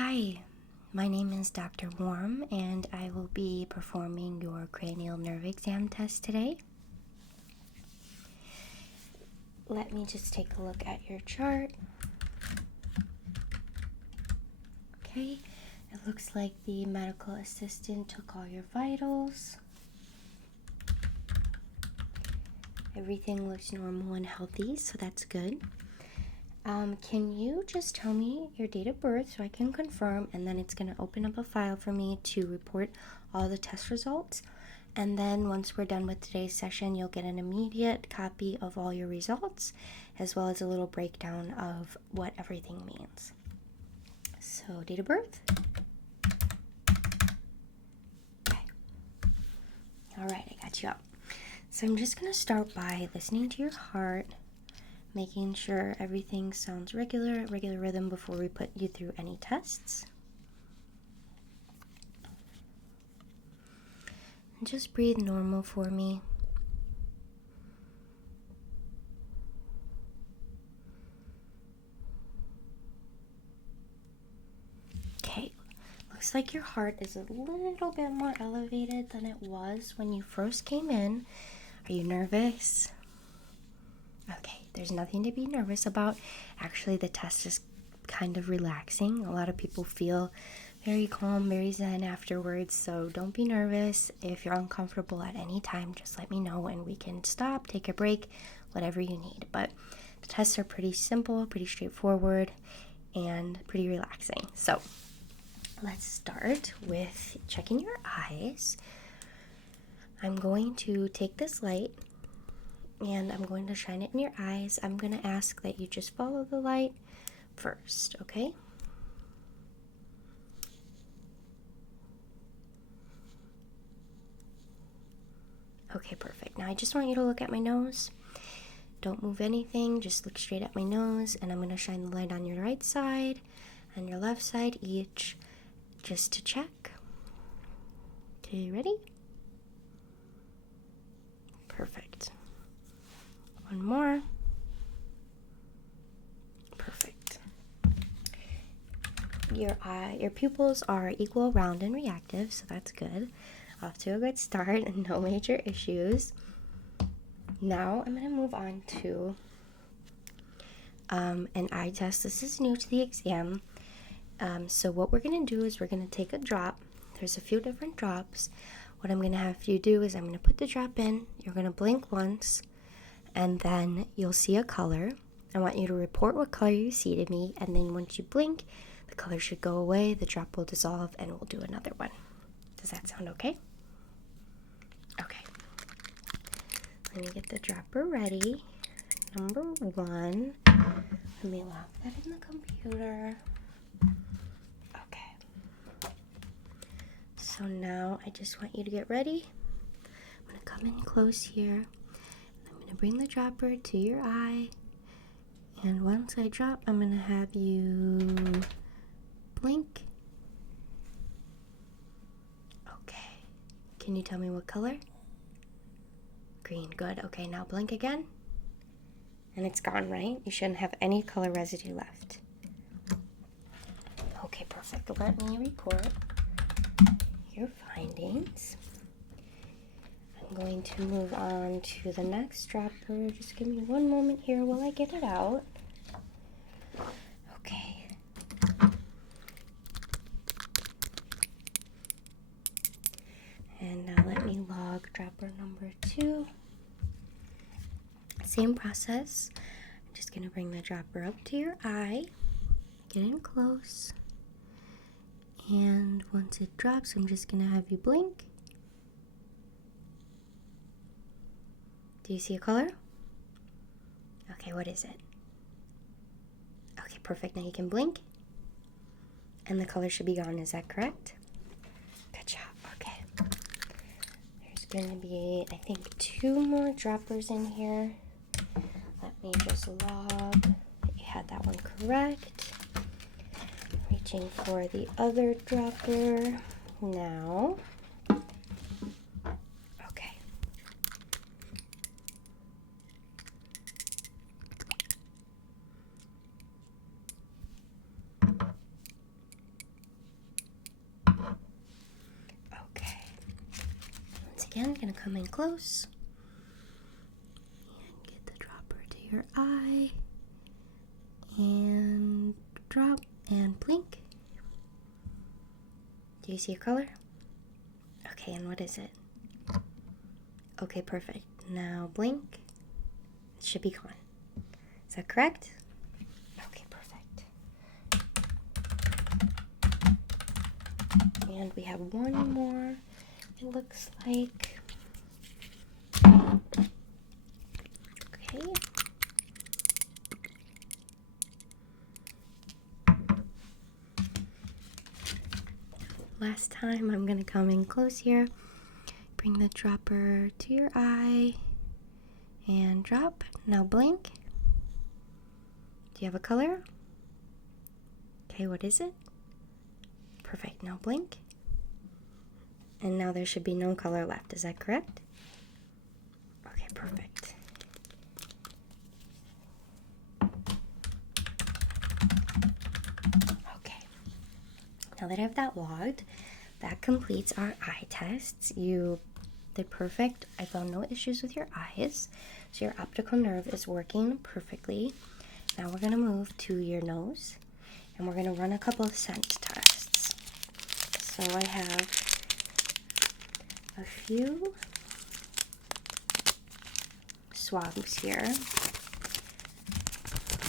Hi, my name is Dr. Warm, and I will be performing your cranial nerve exam test today. Let me just take a look at your chart. Okay, it looks like the medical assistant took all your vitals. Everything looks normal and healthy, so that's good. Can you just tell me your date of birth so I can confirm, and then it's going to open up a file for me to report all the test results. And then once we're done with today's session, you'll get an immediate copy of all your results, as well as a little breakdown of what everything means. So, date of birth? Okay. All right, I got you up. So I'm just going to start by listening to your heart, making sure everything sounds regular rhythm before we put you through any tests. And just breathe normal for me. Okay, looks like your heart is a little bit more elevated than it was when you first came in. Are you nervous? Okay, there's nothing to be nervous about. Actually, the test is kind of relaxing. A lot of people feel very calm, very zen afterwards, so don't be nervous. If you're uncomfortable at any time, just let me know and we can stop, take a break, whatever you need. But the tests are pretty simple, pretty straightforward, and pretty relaxing. So let's start with checking your eyes. I'm going to take this light and I'm going to shine it in your eyes. I'm going to ask that you just follow the light first, okay? Okay, perfect. Now I just want you to look at my nose. Don't move anything, just look straight at my nose, and I'm going to shine the light on your right side and your left side each, just to check. Okay, ready? Perfect. One more. Perfect. Your pupils are equal, round, and reactive, so that's good. Off to a good start and no major issues. Now I'm going to move on to an eye test. This is new to the exam. So what we're going to do is we're going to take a drop. There's a few different drops. What I'm going to have you do is I'm going to put the drop in. You're going to blink once, and then you'll see a color. I want you to report what color you see to me, and then once you blink, the color should go away, the drop will dissolve, and we'll do another one. Does that sound okay? Okay. Let me get the dropper ready. Number 1. Let me lock that in the computer. Okay. So now I just want you to get ready. I'm going to come in close here. I'm going to bring the dropper to your eye. And once I drop, I'm going to have you blink. Okay. Can you tell me what color? Green. Good. Okay, now blink again. And it's gone, right? You shouldn't have any color residue left. Okay, perfect. Let me report your findings. I'm going to move on to the next dropper. Just give me one moment here while I get it out. Okay. And now let me log dropper number 2. Same process. I'm just going to bring the dropper up to your eye. Get in close. And once it drops, I'm just going to have you blink. Do you see a color? Okay, what is it? Okay, perfect. Now you can blink. And the color should be gone. Is that correct? Good job. Okay. There's going to be, I think, 2 more droppers in here. Let me just log that you had that one correct. Reaching for the other dropper now. Okay. again, gonna come in close and get the dropper to your eye and drop and blink. Do you see a color? Okay, and what is it? Okay, perfect. Now blink. It should be gone. Is that correct? Okay, perfect. And we have one more, it looks like. Okay. Last time, I'm gonna come in close here. Bring the dropper to your eye and drop. Now blink. Do you have a color? Okay, what is it? Perfect. Now blink. And now there should be no color left. Is that correct? Okay, perfect. Okay. Now that I have that logged, that completes our eye tests. You did perfect. I found no issues with your eyes. So your optical nerve is working perfectly. Now we're going to move to your nose and we're going to run a couple of scent tests. So I have a few swabs here.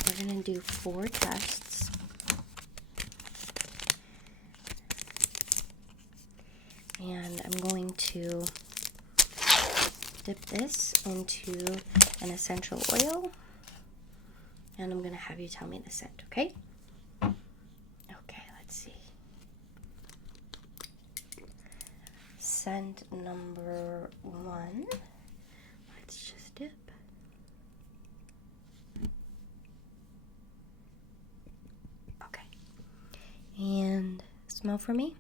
We're going to do 4 tests. And I'm going to dip this into an essential oil. And I'm going to have you tell me the scent, okay? Okay, let's see. Scent number 1. Let's just dip. Okay. And smell for me.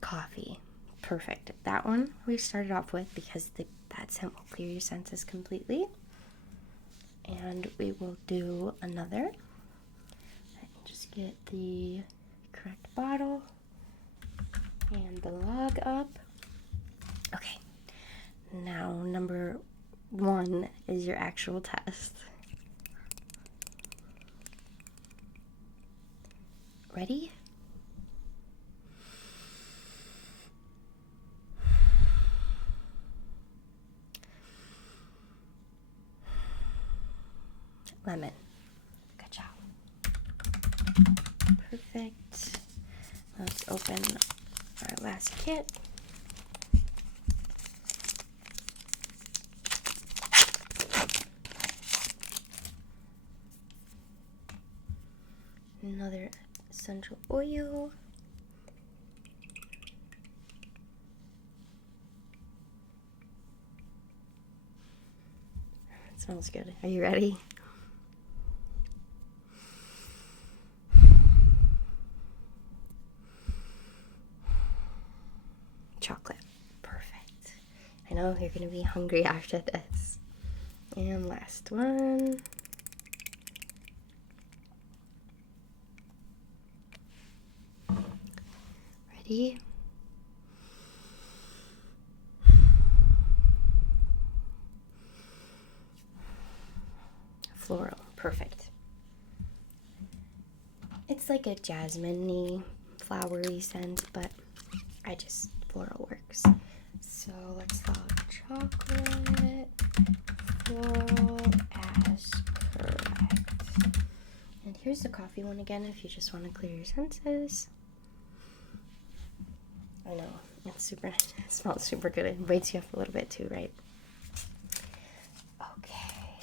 Coffee. Perfect. That one we started off with because that scent will clear your senses completely. And we will do another. Let me just get the correct bottle and the log up. Okay. Now number 1 is your actual test. Ready? Lemon. Good job. Perfect. Let's open our last kit. Another essential oil. It smells good. Are you ready? Chocolate. Perfect. I know you're gonna be hungry after this. And last one. Ready? Floral. Perfect. It's like a jasmine-y, flowery scent, but floral works. So let's log chocolate, floral as correct. And here's the coffee one again if you just want to clear your senses. I know, it smells super good. It wakes you up a little bit too, right? Okay.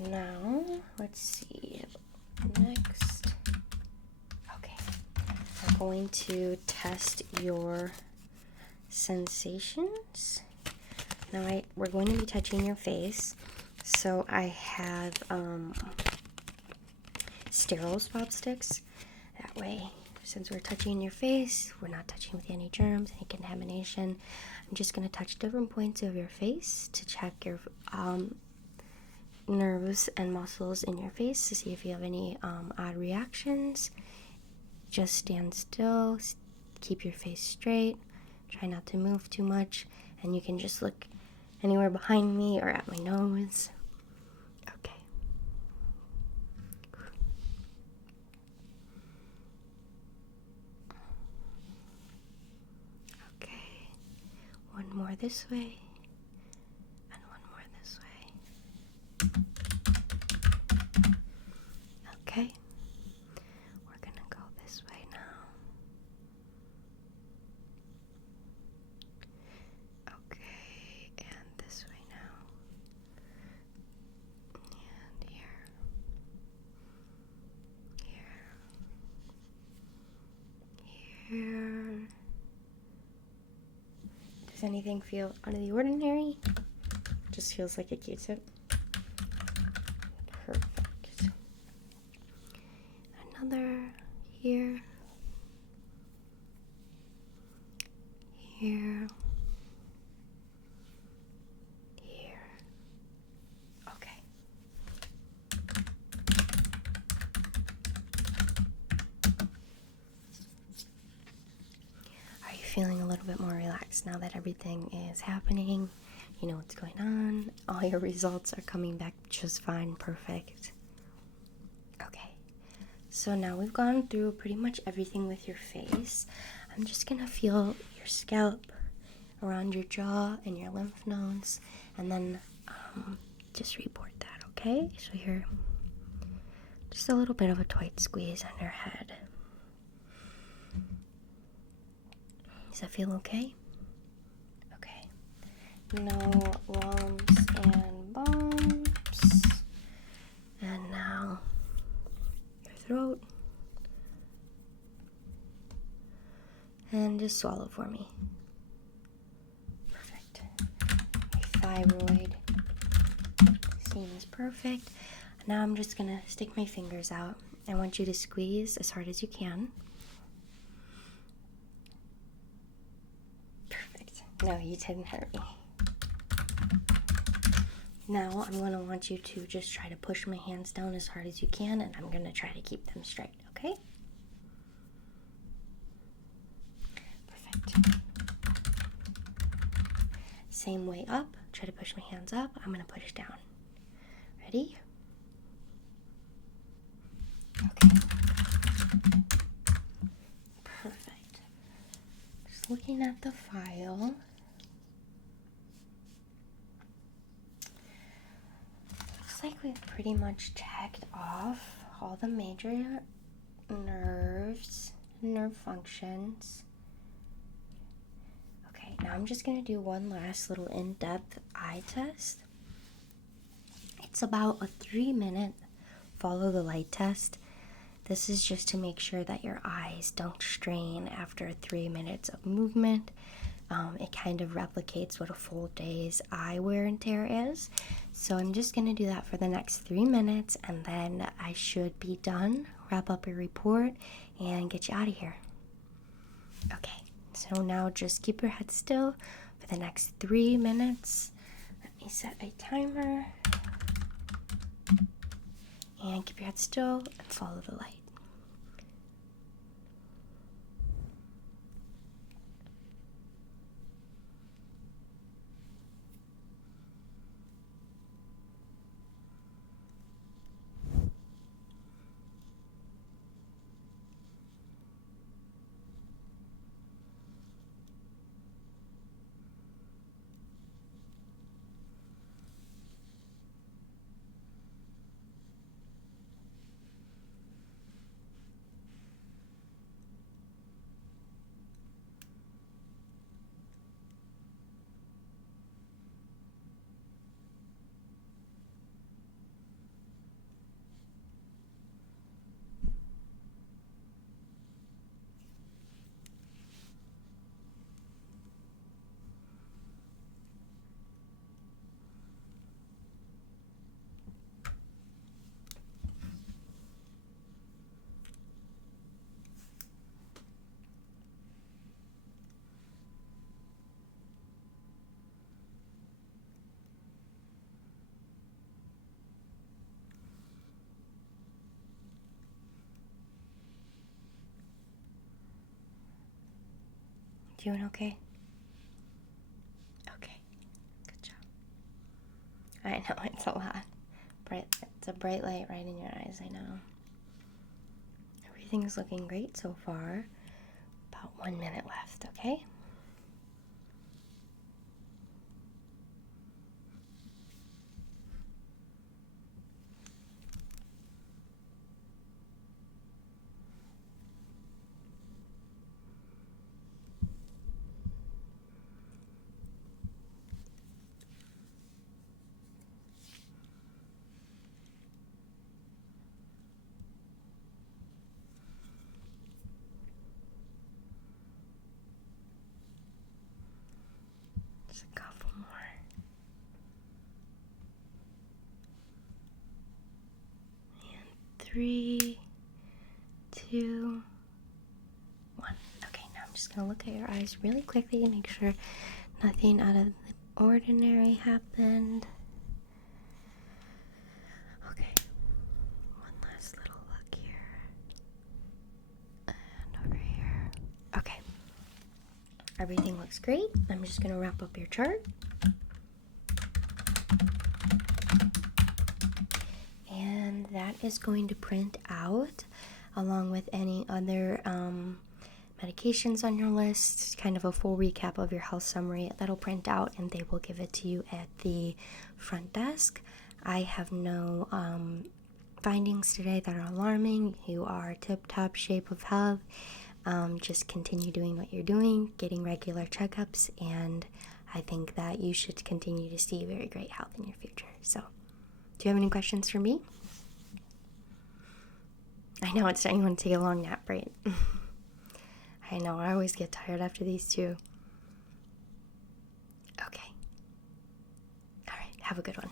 Now, let's see. Next. Okay. I'm going to test your sensations. Now we're going to be touching your face. So I have sterile swab sticks. That way, since we're touching your face, we're not touching with any germs, any contamination. I'm just going to touch different points of your face to check your nerves and muscles in your face to see if you have any odd reactions. Just stand still, keep your face straight. Try not to move too much, and you can just look anywhere behind me or at my nose. Okay. Okay. One more this way, and one more this way. Okay. We're gonna go this way now. Okay, and this way now. And here. Here. Does anything feel out of the ordinary? Just feels like a Q-tip. Perfect. Another here. Here. Here. Okay. Are you feeling a little bit more relaxed now that everything is happening? You know what's going on. All your results are coming back just fine. Perfect. Okay. So now we've gone through pretty much everything with your face. I'm just gonna feel your scalp, around your jaw and your lymph nodes, and then just report that, okay? So here, just a little bit of a tight squeeze on your head. Does that feel okay? Okay. No lumps and bumps. And now your throat. And just swallow for me. Perfect. Your thyroid seems perfect. Now I'm just gonna stick my fingers out. I want you to squeeze as hard as you can. Perfect. No, you didn't hurt me. Now I'm gonna want you to just try to push my hands down as hard as you can, and I'm gonna try to keep them straight, okay? Perfect. Same way up. Try to push my hands up. I'm gonna push down. Ready? Okay. Perfect. Just looking at the file. Looks like we've pretty much checked off all the major nerves, nerve functions. Okay, now I'm just gonna do one last little in-depth eye test. It's about a 3-minute follow the light test. This is just to make sure that your eyes don't strain after 3 minutes of movement. It kind of replicates what a full day's eye wear and tear is. So I'm just going to do that for the next 3 minutes, and then I should be done, wrap up your report, and get you out of here. Okay, so now just keep your head still for the next 3 minutes. Let me set a timer. And keep your head still and follow the light. Doing okay? I know, it's a lot. It's a bright light right in your eyes, I know. Everything's looking great so far. About 1 minute left, okay? Just a couple more. And 3, 2, 1. Okay, now I'm just gonna look at your eyes really quickly and make sure nothing out of the ordinary happened. Okay, one last little look here. And over here. Okay. Everything looks great. I'm just gonna wrap up your chart. And that is going to print out along with any other medications on your list, kind of a full recap of your health summary. That'll print out and they will give it to you at the front desk. I have no findings today that are alarming. You are tip-top shape of health. Just continue doing what you're doing, getting regular checkups, and I think that you should continue to see very great health in your future. So, do you have any questions for me? I know it's starting to take a long nap, right? I know, I always get tired after these too. Okay. All right, have a good one.